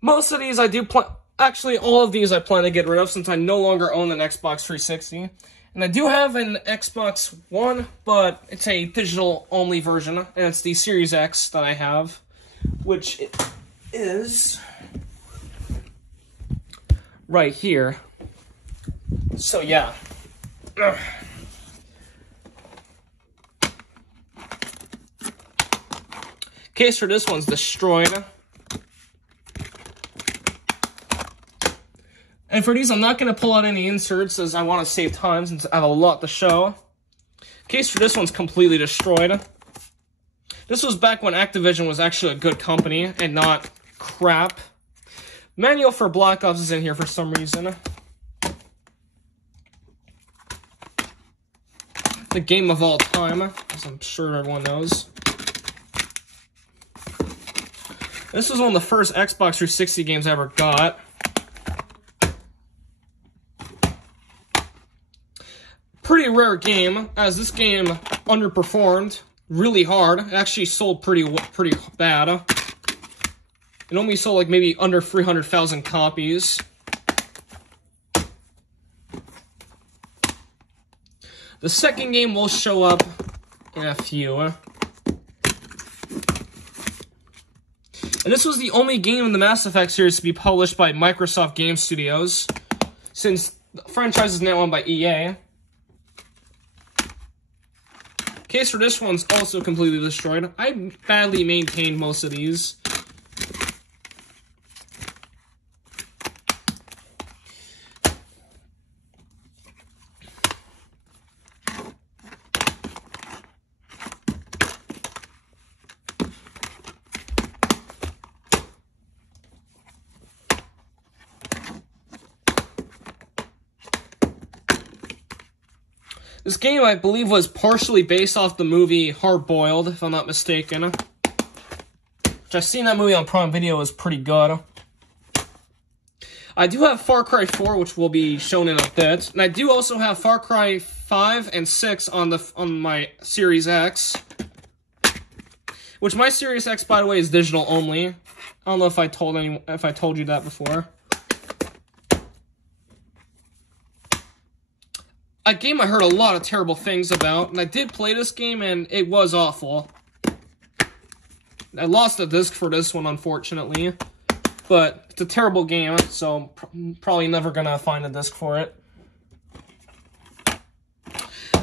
Most of these I do plan... Actually, all of these I plan to get rid of since I no longer own an Xbox 360. And I do have an Xbox One, but it's a digital-only version, and it's the Series X that I have, which is right here. So, yeah. Case for this one's destroyed. And for these, I'm not going to pull out any inserts as I want to save time since I have a lot to show. Case for this one's completely destroyed. This was back when Activision was actually a good company and not crap. Manual for Black Ops is in here for some reason. The game of all time, as I'm sure everyone knows. This was one of the first Xbox 360 games I ever got. Pretty rare game, as this game underperformed really hard. It actually sold pretty bad. It only sold like maybe under 300,000 copies. The second game will show up in a few. And this was the only game in the Mass Effect series to be published by Microsoft Game Studios, since the franchise is now owned by EA. Case for this one's also completely destroyed. I badly maintained most of these. This game, I believe, was partially based off the movie Hard Boiled, if I'm not mistaken. Which I've seen that movie on Prime Video, is pretty good. I do have Far Cry 4, which will be shown in a bit. And I do also have Far Cry 5 and 6 on my Series X. Which my Series X, by the way, is digital only. I don't know if I told you that before. A game I heard a lot of terrible things about, and I did play this game, and it was awful. I lost a disc for this one, unfortunately, but it's a terrible game, so probably never gonna find a disc for it.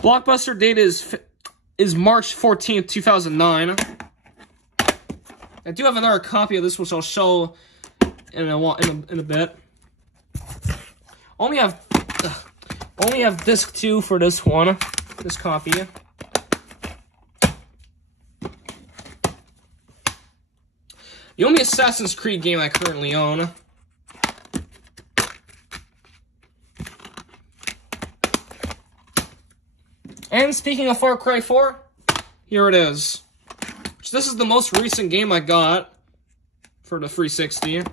Blockbuster date is March 14th, 2009. I do have another copy of this, which I'll show in a bit. Only have disc 2 for this one, this copy. The only Assassin's Creed game I currently own. And speaking of Far Cry 4, here it is. This is the most recent game I got for the 360.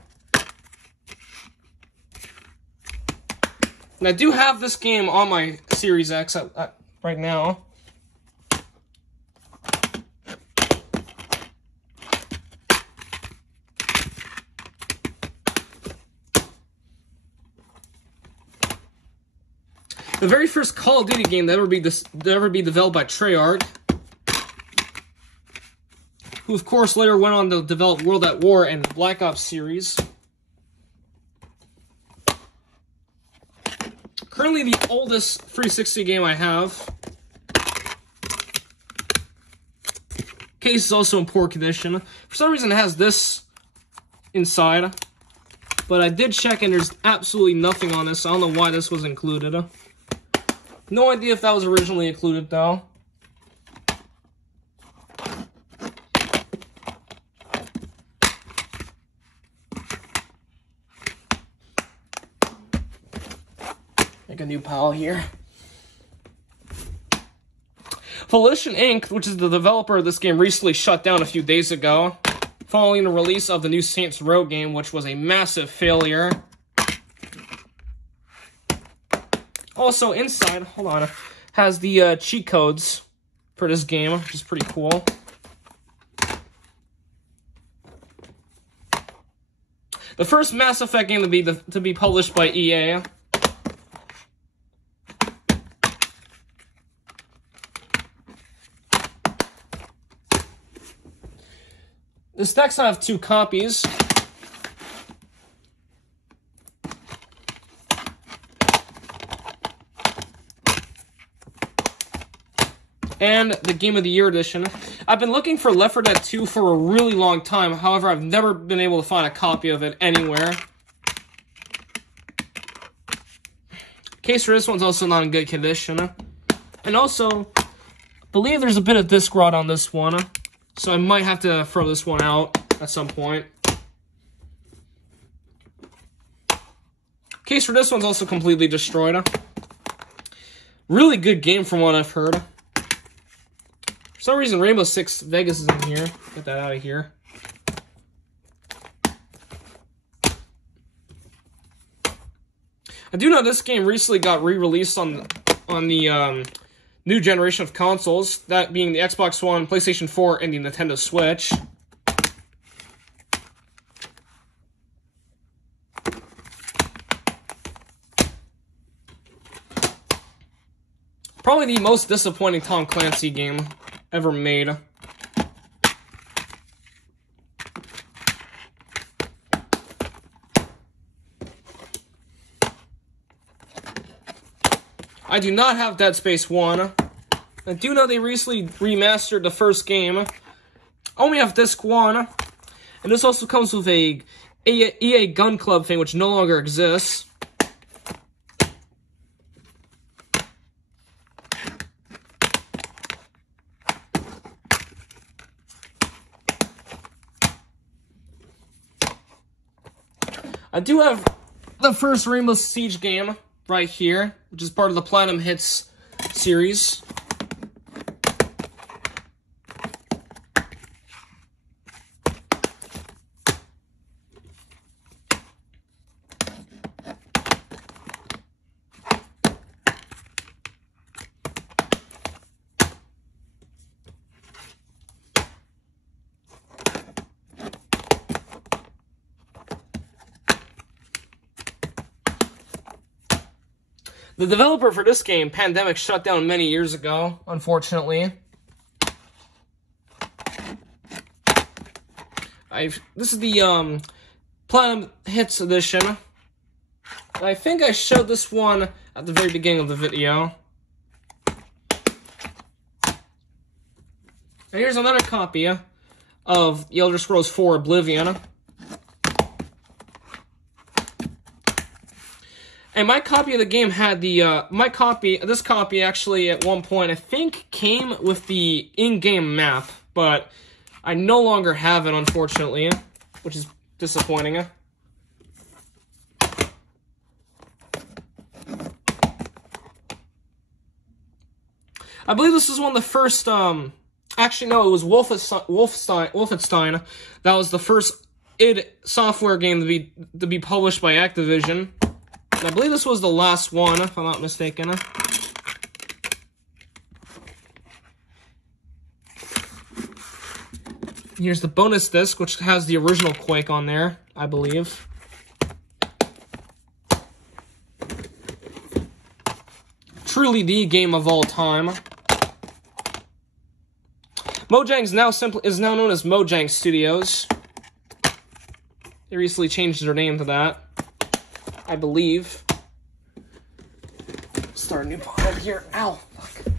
And I do have this game on my Series X right now. The very first Call of Duty game that ever be developed by Treyarch, who of course later went on to develop World at War and Black Ops series. Currently the oldest 360 game I have. Case is also in poor condition. For some reason it has this inside. But I did check and there's absolutely nothing on this. So I don't know why this was included. No idea if that was originally included though. Make a new pile here. Volition Inc., which is the developer of this game, recently shut down a few days ago, following the release of the new Saints Row game, which was a massive failure. Also, inside, hold on, has the cheat codes for this game, which is pretty cool. The first Mass Effect game to be published by EA. This next I have 2 copies. And the Game of the Year edition. I've been looking for Left 4 Dead 2 for a really long time. However, I've never been able to find a copy of it anywhere. Case for this one's also not in good condition. And also, I believe there's a bit of disc rot on this one. So I might have to throw this one out at some point. Case for this one's also completely destroyed. Really good game from what I've heard. For some reason, Rainbow Six Vegas is in here. Get that out of here. I do know this game recently got re-released on the new generation of consoles, that being the Xbox One, PlayStation 4, and the Nintendo Switch. Probably the most disappointing Tom Clancy game ever made. I do not have Dead Space 1. I do know they recently remastered the first game. I only have disc 1. And this also comes with a EA Gun Club thing, which no longer exists. I do have the first Rainbow Siege game right here, which is part of the Platinum Hits series. The developer for this game, Pandemic, shut down many years ago, unfortunately. This is the Platinum Hits edition. I think I showed this one at the very beginning of the video. And here's another copy of The Elder Scrolls 4 Oblivion. And my copy of the game had the, this copy actually at one point, I think, came with the in-game map, but I no longer have it, unfortunately, which is disappointing. I believe this was one of the first, actually no, it was Wolfenstein. That was the first id Software game to be published by Activision. I believe this was the last one, if I'm not mistaken. Here's the bonus disc, which has the original Quake on there, I believe. Truly the game of all time. Mojang's is now known as Mojang Studios. They recently changed their name to that, I believe. Start a new pod here. Ow, fuck.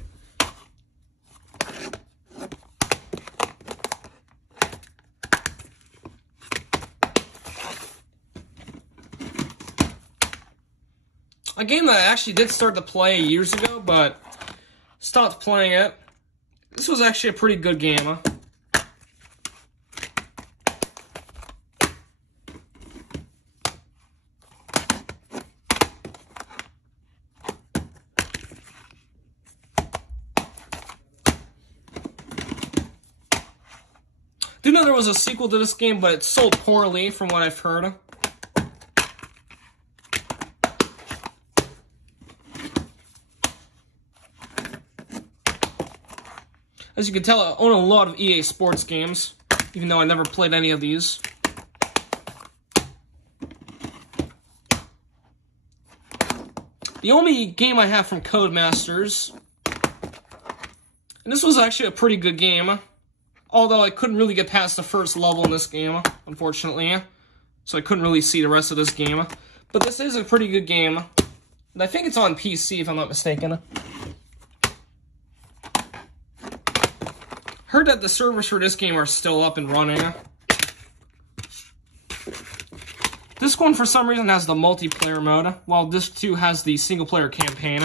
A game that I actually did start to play years ago, but stopped playing it. This was actually a pretty good game, huh? I do know there was a sequel to this game, but it sold poorly from what I've heard. As you can tell, I own a lot of EA Sports games, even though I never played any of these. The only game I have from Codemasters, and this was actually a pretty good game, although I couldn't really get past the first level in this game, unfortunately, so I couldn't really see the rest of this game. But this is a pretty good game, and I think it's on PC if I'm not mistaken. Heard that the servers for this game are still up and running. This one, for some reason, has the multiplayer mode, while this two has the single-player campaign.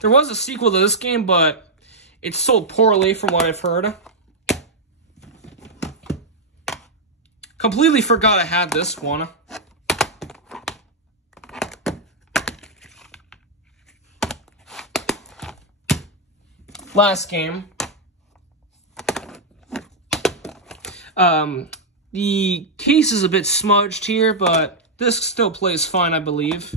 There was a sequel to this game, but it sold poorly from what I've heard. Completely forgot I had this one. Last game. The case is a bit smudged here, but this still plays fine, I believe.